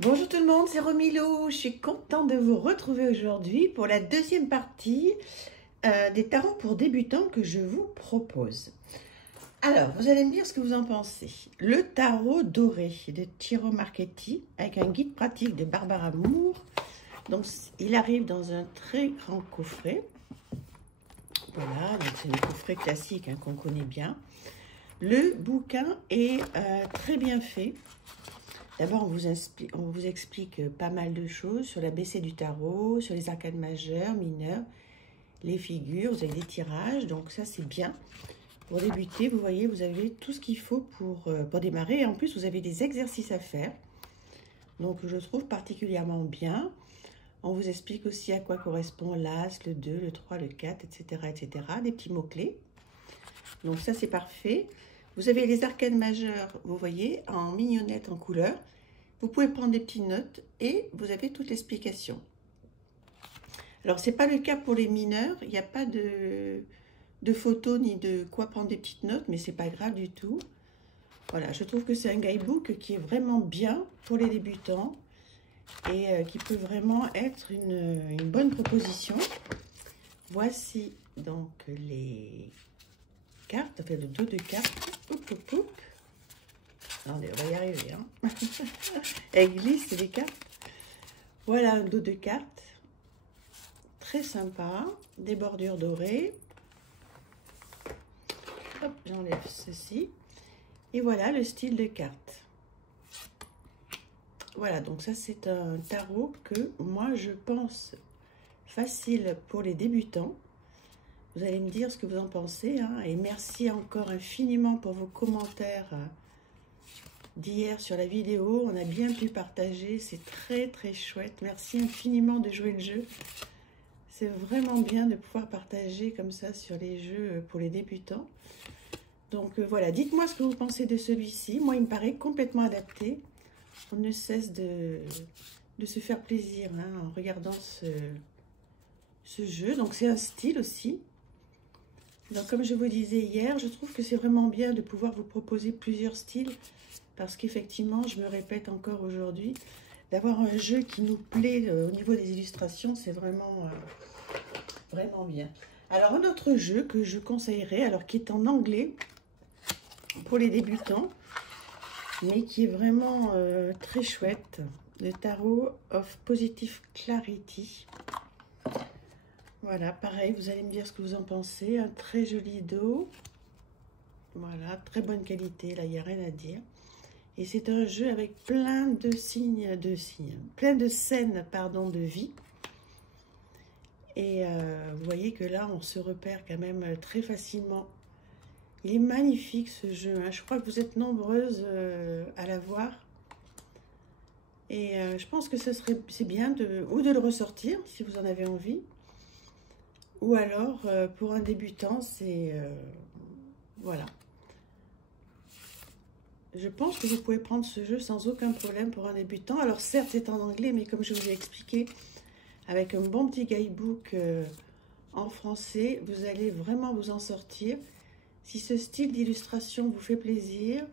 Bonjour tout le monde, c'est Romilou. Je suis contente de vous retrouver aujourd'hui pour la deuxième partie des tarots pour débutants que je vous propose. Alors, vous allez me dire ce que vous en pensez. Le tarot doré de Ciro Marchetti avec un guide pratique de Barbara Moore. Donc, il arrive dans un très grand coffret. Voilà, donc c'est le coffret classique qu'on connaît bien. Le bouquin est très bien fait. D'abord, on vous explique pas mal de choses sur l'ABC du tarot, sur les arcanes majeures, mineures, les figures, vous avez des tirages, donc ça c'est bien. Pour débuter, vous voyez, vous avez tout ce qu'il faut pour démarrer. Et en plus, vous avez des exercices à faire. Donc, je trouve particulièrement bien. On vous explique aussi à quoi correspond l'As, le 2, le 3, le 4, etc., etc. Des petits mots-clés. Donc, ça, c'est parfait. Vous avez les arcanes majeures, vous voyez, en mignonnette, en couleur. Vous pouvez prendre des petites notes et vous avez toute l'explication. Alors, ce n'est pas le cas pour les mineurs. Il n'y a pas de photos ni de quoi prendre des petites notes, mais ce n'est pas grave du tout. Voilà, je trouve que c'est un guidebook qui est vraiment bien pour les débutants et qui peut vraiment être une bonne proposition. Voici donc les cartes, enfin le dos de cartes. Oup, oup, oup. Attendez, on va y arriver. Hein. Elle glisse les cartes. Voilà un dos de cartes. Très sympa. Des bordures dorées. Hop, j'enlève ceci. Et voilà le style de carte. Voilà, donc ça c'est un tarot que moi je pense facile pour les débutants. Vous allez me dire ce que vous en pensez. Hein, et merci encore infiniment pour vos commentaires d'hier sur la vidéo. On a bien pu partager. C'est très très chouette. Merci infiniment de jouer le jeu. C'est vraiment bien de pouvoir partager comme ça sur les jeux pour les débutants. Donc voilà, dites-moi ce que vous pensez de celui-ci. Moi, il me paraît complètement adapté. On ne cesse de se faire plaisir hein, en regardant ce jeu. Donc c'est un style aussi. Donc comme je vous disais hier, je trouve que c'est vraiment bien de pouvoir vous proposer plusieurs styles. Parce qu'effectivement, je me répète encore aujourd'hui, d'avoir un jeu qui nous plaît au niveau des illustrations, c'est vraiment, vraiment bien. Alors un autre jeu que je conseillerais, alors qui est en anglais pour les débutants, mais qui est vraiment très chouette, le Tarot of Positive Clarity. Voilà, pareil, vous allez me dire ce que vous en pensez. Un très joli dos. Voilà, très bonne qualité, là, il n'y a rien à dire. Et c'est un jeu avec plein de plein de scènes, pardon, de vie. Et vous voyez que là, on se repère quand même très facilement. Il est magnifique ce jeu, hein. Je crois que vous êtes nombreuses à l'avoir. Et je pense que c'est bien de le ressortir si vous en avez envie. Ou alors, pour un débutant, c'est... voilà. Je pense que vous pouvez prendre ce jeu sans aucun problème pour un débutant. Alors certes, c'est en anglais, mais comme je vous ai expliqué, avec un bon petit guidebook en français, vous allez vraiment vous en sortir. Si ce style d'illustration vous fait plaisir,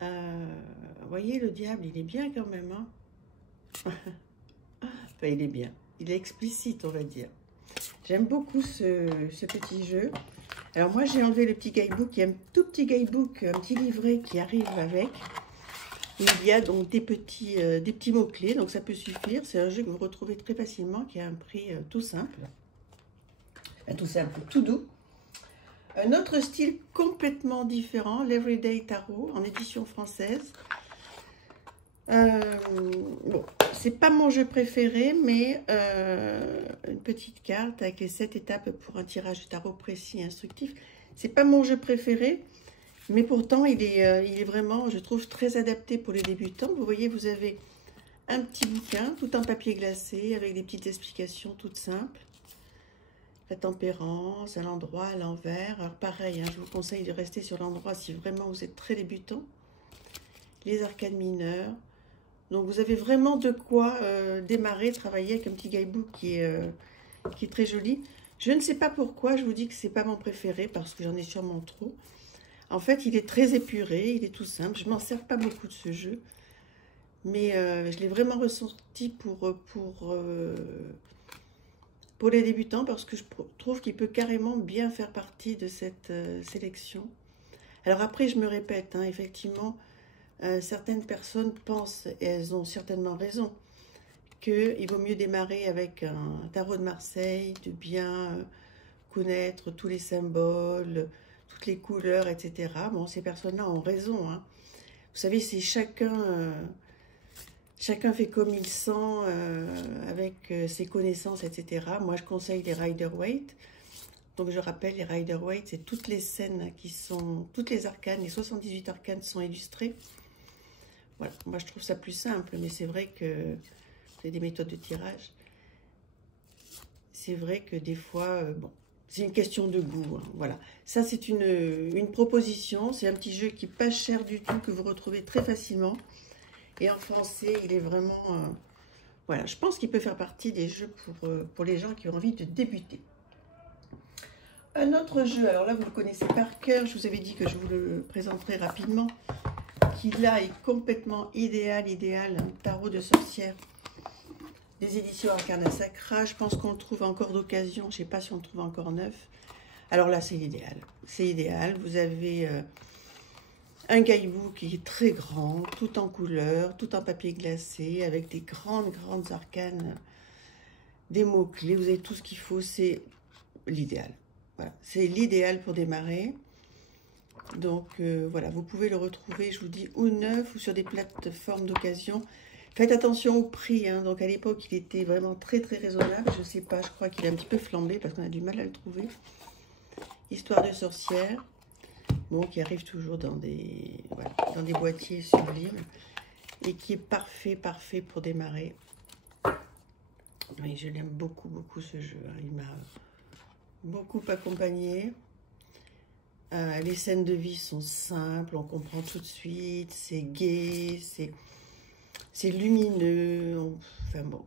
vous voyez, le diable, il est bien quand même. Hein. Enfin, il est bien. Il est explicite, on va dire. J'aime beaucoup ce petit jeu. Alors moi, j'ai enlevé le petit guidebook. Il y a un tout petit guidebook, un petit livret qui arrive avec. Il y a donc des petits mots-clés, donc ça peut suffire. C'est un jeu que vous retrouvez très facilement, qui a un prix tout simple. Tout simple, tout doux. Un autre style complètement différent, l'Everyday Tarot, en édition française. Bon, c'est pas mon jeu préféré, mais une petite carte avec les 7 étapes pour un tirage de tarot précis et instructif. C'est pas mon jeu préféré, mais pourtant il est vraiment, je trouve, très adapté pour les débutants. Vous voyez, vous avez un petit bouquin tout en papier glacé avec des petites explications toutes simples. La tempérance, à l'endroit, à l'envers. Alors pareil, hein, je vous conseille de rester sur l'endroit si vraiment vous êtes très débutant. Les arcanes mineures. Donc vous avez vraiment de quoi démarrer, travailler avec un petit guidebook qui est très joli. Je ne sais pas pourquoi, je vous dis que c'est pas mon préféré parce que j'en ai sûrement trop. En fait, il est très épuré, il est tout simple. Je m'en sers pas beaucoup de ce jeu. mais je l'ai vraiment ressenti pour les débutants, parce que je trouve qu'il peut carrément bien faire partie de cette sélection. Alors après, je me répète, hein, effectivement, certaines personnes pensent, et elles ont certainement raison, qu'il vaut mieux démarrer avec un tarot de Marseille, de bien connaître tous les symboles, toutes les couleurs, etc. Bon, ces personnes-là ont raison, hein. Vous savez, c'est chacun fait comme il sent, avec ses connaissances, etc. Moi, je conseille les Rider-Waite. Donc, je rappelle, les Rider-Waite, c'est toutes les scènes qui sont, toutes les arcanes, les 78 arcanes sont illustrées. Voilà, moi, je trouve ça plus simple, mais c'est vrai que c'est des méthodes de tirage. C'est vrai que des fois, bon, c'est une question de goût, hein, voilà. Ça, c'est une proposition. C'est un petit jeu qui n'est pas cher du tout, que vous retrouvez très facilement. Et en français, il est vraiment... voilà, je pense qu'il peut faire partie des jeux pour les gens qui ont envie de débuter. Un autre jeu, alors là, vous le connaissez par cœur. Je vous avais dit que je vous le présenterai rapidement. Qui là est complètement idéal, un tarot de sorcière. Des éditions Arcana Sacra. Je pense qu'on le trouve encore d'occasion. Je ne sais pas si on le trouve encore neuf. Alors là, c'est l'idéal. C'est idéal. Vous avez... un caillou qui est très grand, tout en couleur, tout en papier glacé, avec des grandes arcanes, des mots-clés. Vous avez tout ce qu'il faut, c'est l'idéal. Voilà, c'est l'idéal pour démarrer. Donc voilà, vous pouvez le retrouver, je vous dis, ou neuf ou sur des plateformes d'occasion. Faites attention au prix, hein. Donc à l'époque, il était vraiment très raisonnable. Je ne sais pas, je crois qu'il est un petit peu flambé parce qu'on a du mal à le trouver. Histoire de sorcière. Bon, qui arrive toujours dans des, voilà, dans des boîtiers sublimes et qui est parfait pour démarrer. Oui, je l'aime beaucoup ce jeu, hein. Il m'a beaucoup accompagné. Les scènes de vie sont simples, on comprend tout de suite, c'est gai, c'est lumineux, enfin bon.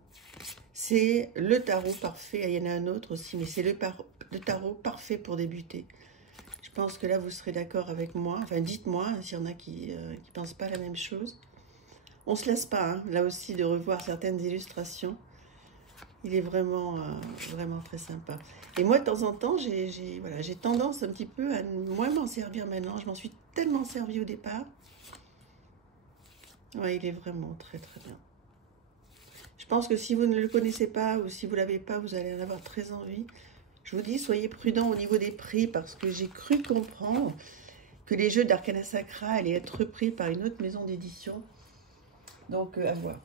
C'est le tarot parfait, il y en a un autre aussi, mais c'est le tarot parfait pour débuter. Je pense que là, vous serez d'accord avec moi. Enfin, dites-moi hein, s'il y en a qui ne pensent pas la même chose. On ne se lasse pas, hein, là aussi, de revoir certaines illustrations. Il est vraiment très sympa. Et moi, de temps en temps, j'ai tendance un petit peu à moins m'en servir maintenant. Je m'en suis tellement servi au départ. Ouais, il est vraiment très bien. Je pense que si vous ne le connaissez pas ou si vous ne l'avez pas, vous allez en avoir très envie. Je vous dis, soyez prudents au niveau des prix parce que j'ai cru comprendre que les jeux d'Arcana Sacra allaient être repris par une autre maison d'édition. Donc, à voir.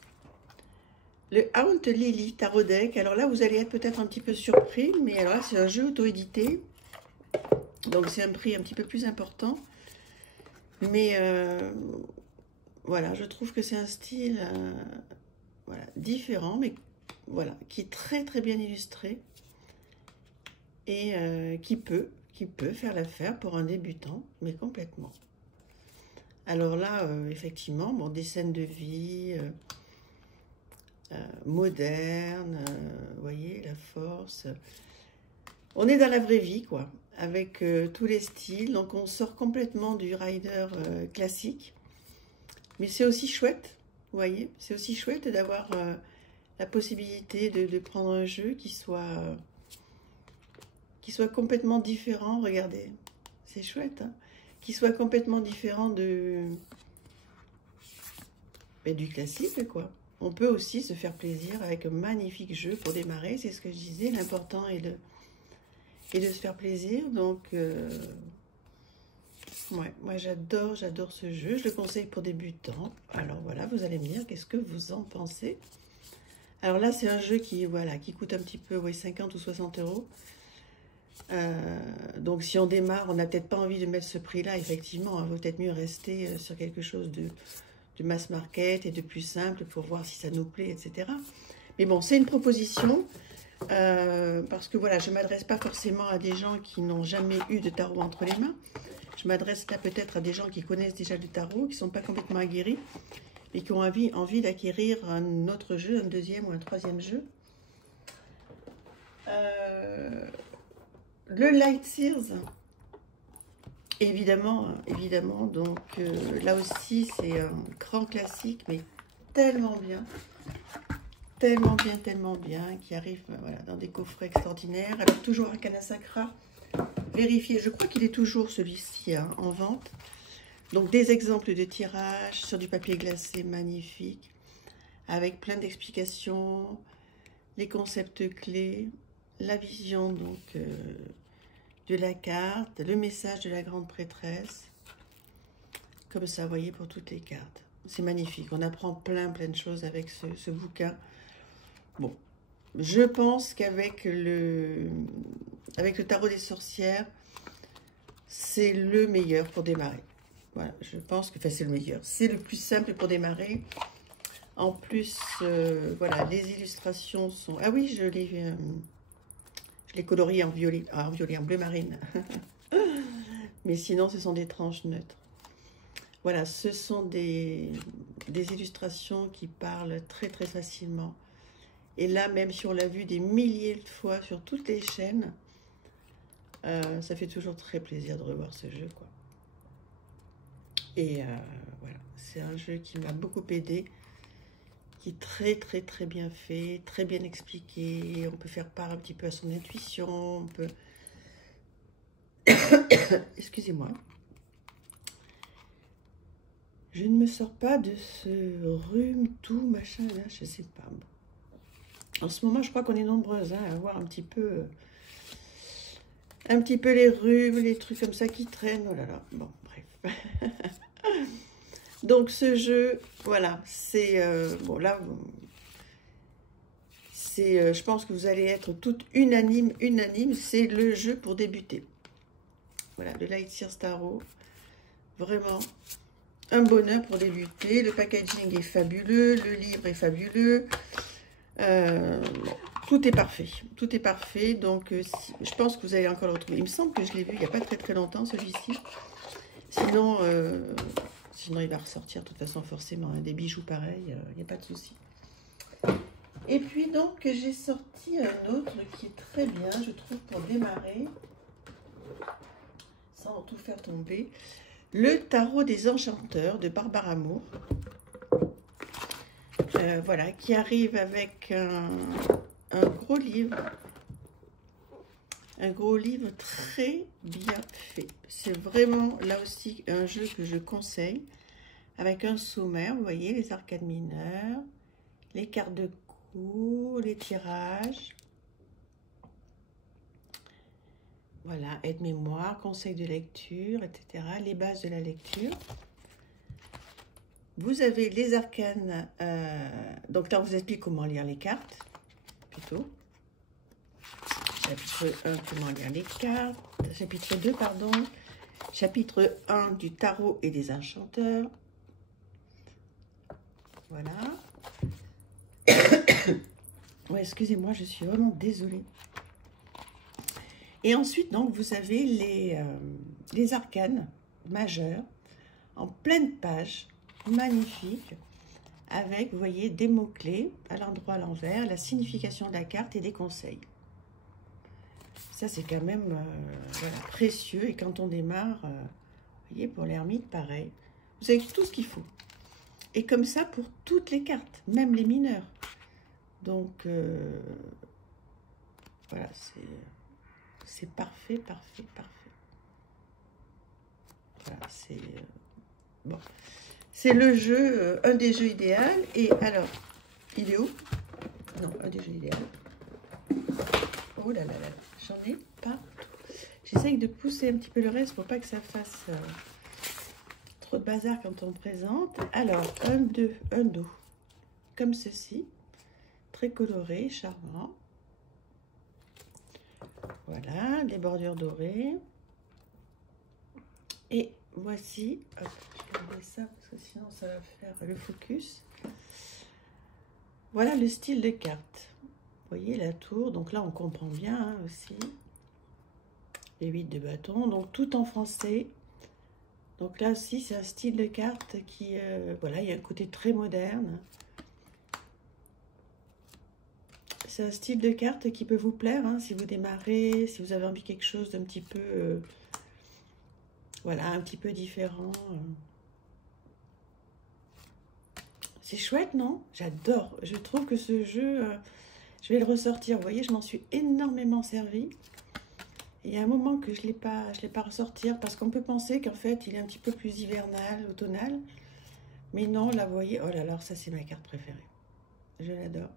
Le Aunt Lily Tarot Deck. Alors là, vous allez être peut-être un petit peu surpris, mais alors là, c'est un jeu auto-édité. Donc, c'est un prix un petit peu plus important. Mais voilà, je trouve que c'est un style voilà, différent, mais voilà, qui est très bien illustré. Et qui peut faire l'affaire pour un débutant, mais complètement. Alors là, effectivement, bon, des scènes de vie modernes, vous voyez, la force. On est dans la vraie vie, quoi, avec tous les styles. Donc, on sort complètement du rider classique. Mais c'est aussi chouette, vous voyez, c'est aussi chouette d'avoir la possibilité de prendre un jeu qui soit complètement différent, regardez, c'est chouette, hein, qui soit complètement différent du classique, quoi. On peut aussi se faire plaisir avec un magnifique jeu pour démarrer, c'est ce que je disais, l'important est de se faire plaisir, donc ouais, moi j'adore ce jeu, je le conseille pour débutants. Alors voilà, vous allez me dire, qu'est-ce que vous en pensez? Alors là, c'est un jeu qui, voilà, qui coûte un petit peu, ouais, 50 ou 60 €. Donc si on démarre, on n'a peut-être pas envie de mettre ce prix-là, effectivement, il vaut peut-être mieux rester sur quelque chose de mass market et de plus simple pour voir si ça nous plaît, etc. Mais bon, c'est une proposition, parce que voilà, je ne m'adresse pas forcément à des gens qui n'ont jamais eu de tarot entre les mains. Je m'adresse là peut-être à des gens qui connaissent déjà le tarot, qui ne sont pas complètement aguerris, et qui ont envie d'acquérir un autre jeu, un deuxième ou un troisième jeu. Le Light Sears, évidemment, donc là aussi c'est un grand classique, mais tellement bien. Tellement bien, qui arrive voilà, dans des coffrets extraordinaires. Alors, toujours Arcana Sacra. Vérifiez, je crois qu'il est toujours celui-ci hein, en vente. Donc, des exemples de tirage sur du papier glacé magnifique, avec plein d'explications, les concepts clés, la vision donc de la carte, le message de la grande prêtresse. Comme ça, vous voyez, pour toutes les cartes. C'est magnifique. On apprend plein de choses avec ce bouquin. Bon, je pense qu'avec le tarot des sorcières, c'est le meilleur pour démarrer. Voilà, je pense que c'est le meilleur. C'est le plus simple pour démarrer. En plus, voilà, les illustrations sont... Ah oui, je l'ai colorié en violet, en bleu marine. Mais sinon, ce sont des tranches neutres. Voilà, ce sont des illustrations qui parlent très facilement. Et là, même si on l'a vu des milliers de fois sur toutes les chaînes, ça fait toujours très plaisir de revoir ce jeu, quoi. Et voilà, c'est un jeu qui m'a beaucoup aidé, qui est très bien fait, très bien expliqué. On peut faire part un petit peu à son intuition, on peut... Excusez-moi. Je ne me sors pas de ce rhume, tout, machin, là, je sais pas. En ce moment, je crois qu'on est nombreuses hein, à avoir un petit peu les rhumes, les trucs comme ça qui traînent. Oh là là, bon, bref. Donc, ce jeu, voilà, c'est... bon, là, c'est... je pense que vous allez être toutes unanime, c'est le jeu pour débuter. Voilà, le Lightyear Tarot. Vraiment... un bonheur pour débuter. Le packaging est fabuleux, le livre est fabuleux. Tout est parfait. Tout est parfait. Donc, je pense que vous allez encore le retrouver. Il me semble que je l'ai vu il n'y a pas très longtemps, celui-ci. Sinon, sinon, il va ressortir de toute façon, forcément. Hein, des bijoux pareils, il n'y a pas de souci. Et puis, donc, j'ai sorti un autre qui est très bien, je trouve, pour démarrer, sans tout faire tomber. Le tarot des enchanteurs de Barbara Amour. Voilà, qui arrive avec un gros livre. Un gros livre très bien fait. C'est vraiment, là aussi, un jeu que je conseille. Avec un sommaire, vous voyez, les arcades mineures, les cartes de coups, les tirages. Voilà, aide-mémoire, conseils de lecture, etc. Les bases de la lecture. Vous avez les arcanes. Donc là, on vous explique comment lire les cartes, plutôt. Chapitre 1, comment lire les cartes. Chapitre 2, pardon. Chapitre 1 du tarot et des enchanteurs. Voilà. Ouais, excusez-moi, je suis vraiment désolée. Et ensuite, donc, vous avez les arcanes majeurs en pleine page, magnifique, avec, vous voyez, des mots-clés à l'endroit, à l'envers, la signification de la carte et des conseils. Ça, c'est quand même voilà, précieux. Et quand on démarre, vous voyez, pour l'ermite, pareil. Vous avez tout ce qu'il faut. Et comme ça, pour toutes les cartes, même les mineurs. Donc, voilà, c'est parfait. Voilà, c'est... bon. C'est le jeu, un des jeux idéal. Et alors, il est où? Non, un des jeux idéal. Oh là là là, j'en ai pas. J'essaye de pousser un petit peu le reste pour pas que ça fasse trop de bazar quand on présente. Alors, un dos, comme ceci. Très coloré, charmant. Voilà, les bordures dorées. Et voici, hop, je vais regarder ça parce que sinon ça va faire le focus. Voilà le style de carte. Vous voyez la tour, donc là on comprend bien hein, aussi. Les 8 de bâton, donc tout en français. Donc là aussi c'est un style de carte qui, voilà, il y a un côté très moderne. C'est un style de carte qui peut vous plaire hein, si vous démarrez, si vous avez envie de quelque chose d'un petit peu, voilà, un petit peu différent. C'est chouette, non? J'adore. Je trouve que ce jeu, je vais le ressortir. Vous voyez, je m'en suis énormément servi. Il y a un moment que je l'ai pas ressortir parce qu'on peut penser qu'en fait, il est un petit peu plus hivernal, automnal. Mais non, là, vous voyez, oh là là, ça c'est ma carte préférée. Je l'adore.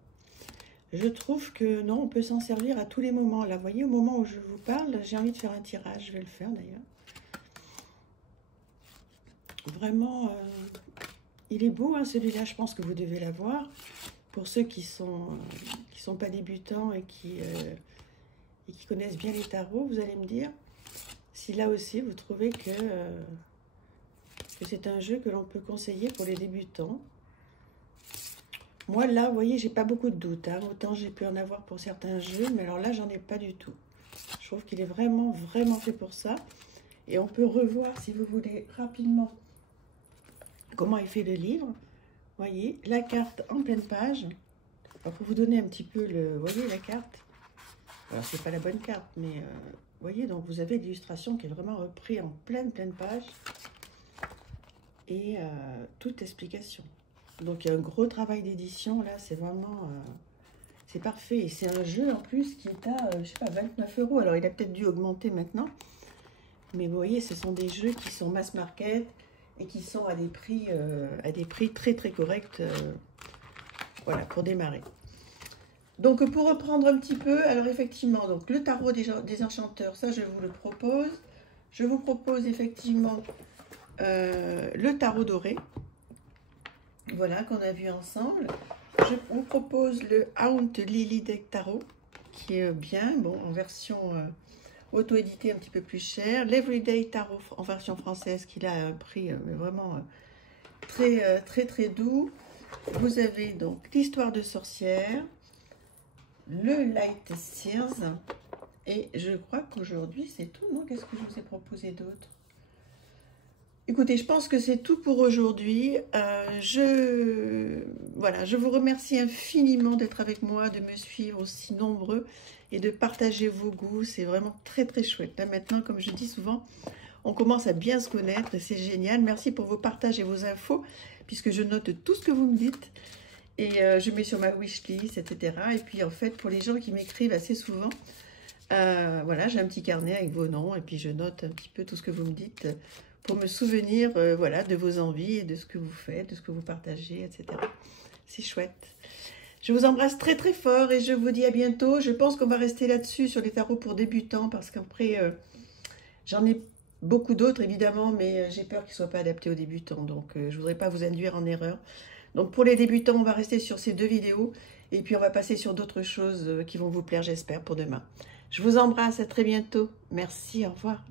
Je trouve que non, on peut s'en servir à tous les moments. Là, vous voyez, au moment où je vous parle, j'ai envie de faire un tirage. Je vais le faire d'ailleurs. Vraiment, il est beau, hein, celui-là. Je pense que vous devez l'avoir. Pour ceux qui sont pas débutants et qui connaissent bien les tarots, vous allez me dire si là aussi vous trouvez que c'est un jeu que l'on peut conseiller pour les débutants. Moi, là, vous voyez, j'ai pas beaucoup de doutes. Hein. Autant j'ai pu en avoir pour certains jeux, mais alors là, j'en ai pas du tout. Je trouve qu'il est vraiment, vraiment fait pour ça. Et on peut revoir, si vous voulez, rapidement comment est fait le livre. Vous voyez, la carte en pleine page. Alors, pour vous donner un petit peu le... Vous voyez, la carte. Alors, c'est pas la bonne carte, mais... vous voyez, donc vous avez l'illustration qui est vraiment reprise en pleine page. Et toute explication. Donc, il y a un gros travail d'édition, là, c'est vraiment... c'est parfait. Et c'est un jeu, en plus, qui est à, je sais pas, 29 €. Alors, il a peut-être dû augmenter maintenant. Mais vous voyez, ce sont des jeux qui sont mass market et qui sont à des prix très, très corrects. Voilà, pour démarrer. Donc, pour reprendre un petit peu, alors effectivement, donc le tarot des enchanteurs, ça, je vous le propose. Je vous propose effectivement le tarot doré. Voilà, qu'on a vu ensemble. Je vous propose le Haunt Lily Deck Tarot, qui est bien, bon, en version auto-éditée un petit peu plus chère. L'Everyday Tarot en version française, qui a un prix vraiment très, très, très doux. Vous avez donc l'Histoire de sorcière, le Light Sears, et je crois qu'aujourd'hui, c'est tout, non? Qu'est-ce que je vous ai proposé d'autre? Écoutez, je pense que c'est tout pour aujourd'hui. Voilà, je vous remercie infiniment d'être avec moi, de me suivre aussi nombreux et de partager vos goûts. C'est vraiment très, très chouette. Là, maintenant, comme je dis souvent, on commence à bien se connaître et c'est génial. Merci pour vos partages et vos infos, puisque je note tout ce que vous me dites et je mets sur ma wishlist, etc. Et puis, en fait, pour les gens qui m'écrivent assez souvent, voilà, j'ai un petit carnet avec vos noms et puis je note un petit peu tout ce que vous me dites pour me souvenir voilà, de vos envies et de ce que vous faites, de ce que vous partagez, etc. C'est chouette. Je vous embrasse très très fort et je vous dis à bientôt. Je pense qu'on va rester là-dessus sur les tarots pour débutants parce qu'après, j'en ai beaucoup d'autres évidemment, mais j'ai peur qu'ils ne soient pas adaptés aux débutants. Donc, je ne voudrais pas vous induire en erreur. Donc, pour les débutants, on va rester sur ces 2 vidéos et puis on va passer sur d'autres choses qui vont vous plaire, j'espère, pour demain. Je vous embrasse, à très bientôt. Merci, au revoir.